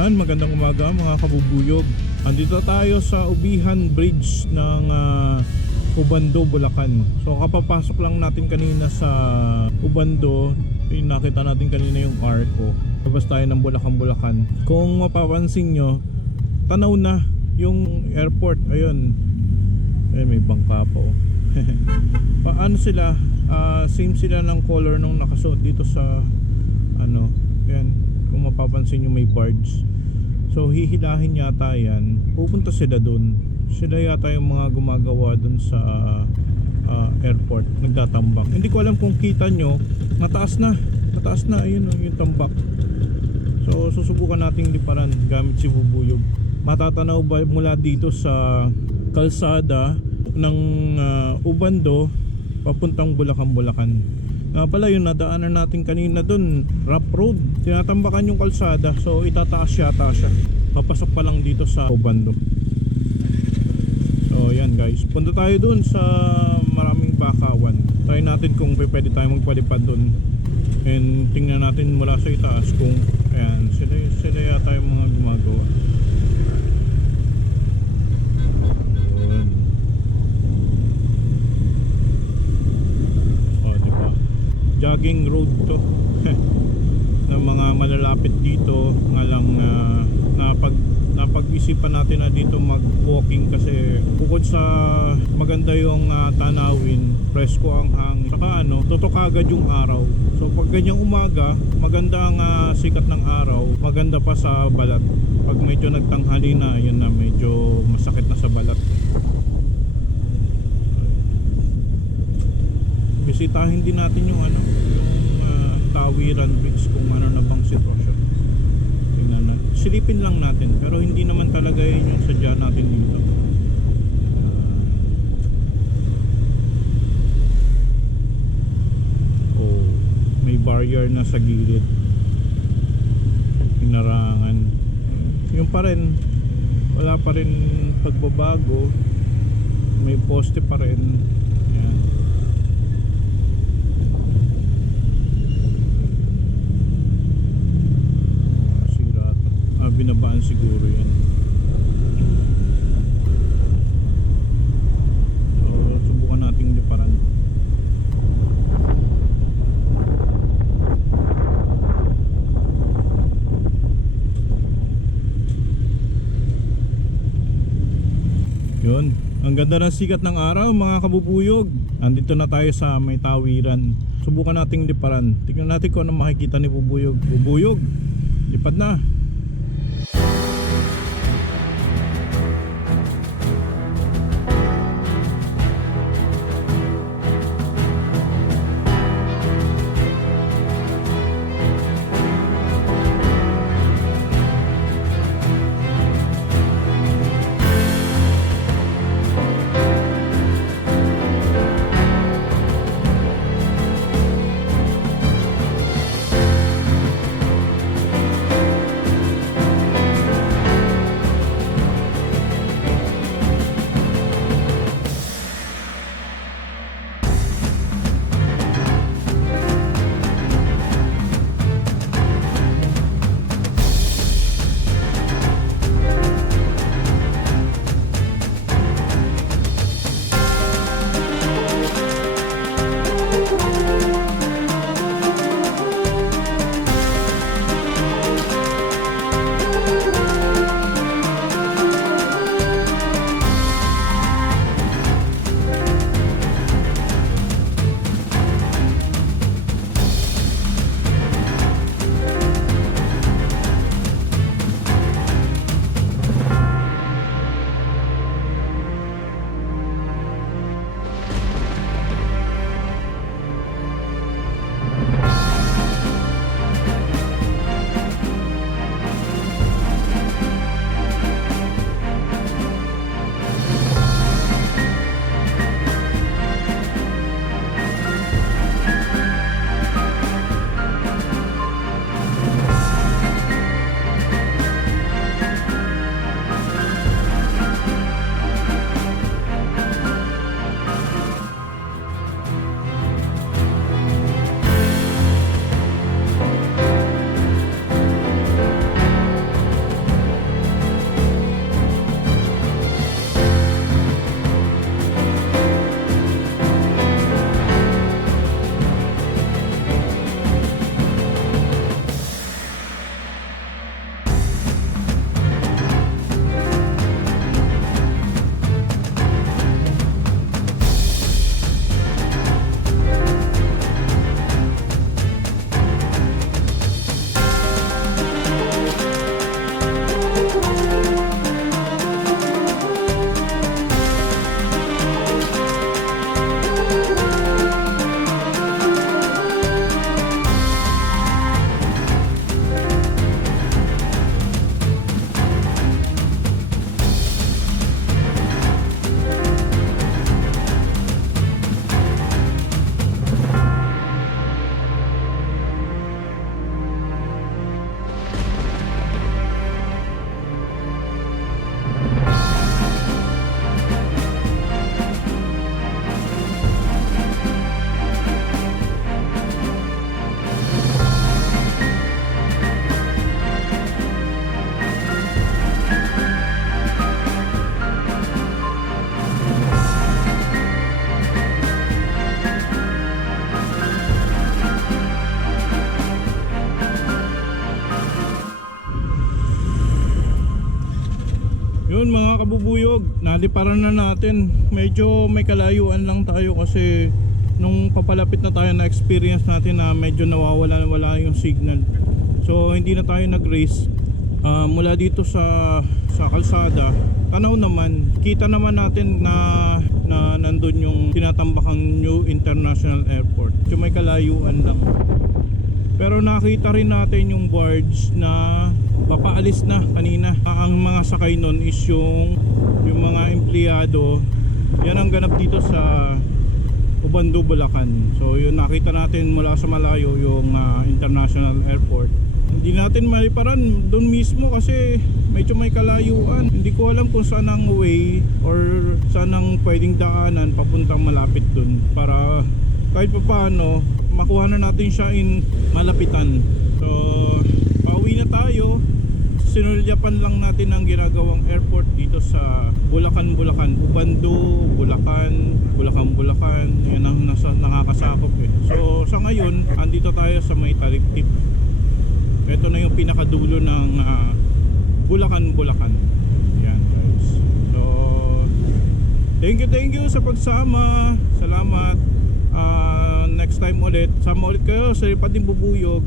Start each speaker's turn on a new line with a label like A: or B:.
A: Yan, magandang umaga mga kabubuyog. Andito tayo sa Ubihan Bridge ng ah, Ubando, Bulacan. So kapapasok lang natin kanina sa Ubando, eh, nakita natin kanina yung arco. Tapos tayo ng Bulacan, Bulacan. Kung mapapansin nyo, tanaw na yung airport. Ayun. Ayun, may bangka pa oh. Paano sila? Ah, same sila ng color nung nakasuot dito sa ano, yan. Kung mapapansin nyo may barge. So hihilahin yata yan. Pupunta sila dun. Sila yata yung mga gumagawa dun sa ah, airport. Nagtatambak. Hindi ko alam kung kita nyo. Mataas na. Mataas na. Ayun oh, yung tambak. So susubukan nating liparan gamit si Bubuyog. Matatanaw ba mula dito sa kalsada ng ah, Ubando papuntang Bulacan Bulacan. Nga pala yung nadaanan natin kanina dun, rough road. Tinatambakan yung kalsada so itataas yata siya. Papasok pa lang dito sa Ubando. So yan guys, punta tayo dun sa maraming bakawan. Try natin kung pwede tayo magpalipad dun. And tingnan natin mula sa itaas kung ayan, sila, sila yata yung mga gumagawa. Yun. O, di ba? Jogging road to. ng mga malalapit dito nga lang uh, napag napag-isipan natin na dito mag-walking kasi bukod sa maganda yung ah, tanawin, presko ang hangin, saka ano, tutok agad yung araw. So pag ganyang umaga, maganda ang ah, sikat ng araw, maganda pa sa balat. Pag medyo nagtanghali na, yun na medyo masakit na sa balat. Bisitahin din natin yung ano, yung ah, Tawiran Bridge kung ano na bang sitwasyon. Tingnan na. Silipin lang natin pero hindi naman talaga yun yung sadya natin dito. Ah. oh, may barrier na sa gilid. Pinarangan. Yung pa rin wala pa rin pagbabago. May poste pa rin. Yan. sira to. Ah, binabaan siguro yun. Yun. Ang ganda ng sikat ng araw mga kabubuyog. Andito na tayo sa may tawiran. Subukan nating liparan. Tingnan natin kung ano makikita ni Bubuyog. Bubuyog, lipad na. Mga kabubuyog, naliparan na natin. Medyo may kalayuan lang tayo kasi nung papalapit na tayo na experience natin na medyo nawawala wala yung signal. So hindi na tayo nag-race. Ah, mula dito sa sa kalsada, tanaw naman, kita naman natin na na nandun yung tinatambakang New International Airport. So may kalayuan lang. Pero nakita rin natin yung boards na papaalis na kanina. Ang mga sakay nun is yung yung mga empleyado. Yan ang ganap dito sa Ubando, Bulacan. So yun nakita natin mula sa malayo yung ah, International Airport. Hindi natin maliparan doon mismo kasi medyo may kalayuan. Hindi ko alam kung saan ang way or saan ang pwedeng daanan papuntang malapit doon para kahit pa paano makuha na natin siya in malapitan. So tayo. Sinulyapan lang natin ang ginagawang airport dito sa Bulacan, Bulacan, Ubando, Bulacan, Bulacan, Bulacan. Yan ang nasa, nakakasakop eh. So sa ngayon, andito tayo sa may Taliktik. Ito na yung pinakadulo ng ah, Bulacan, Bulacan. Yan guys. So thank you, thank you sa pagsama. Salamat. Ah, next time ulit. Sama ulit kayo sa Ipating Bubuyog.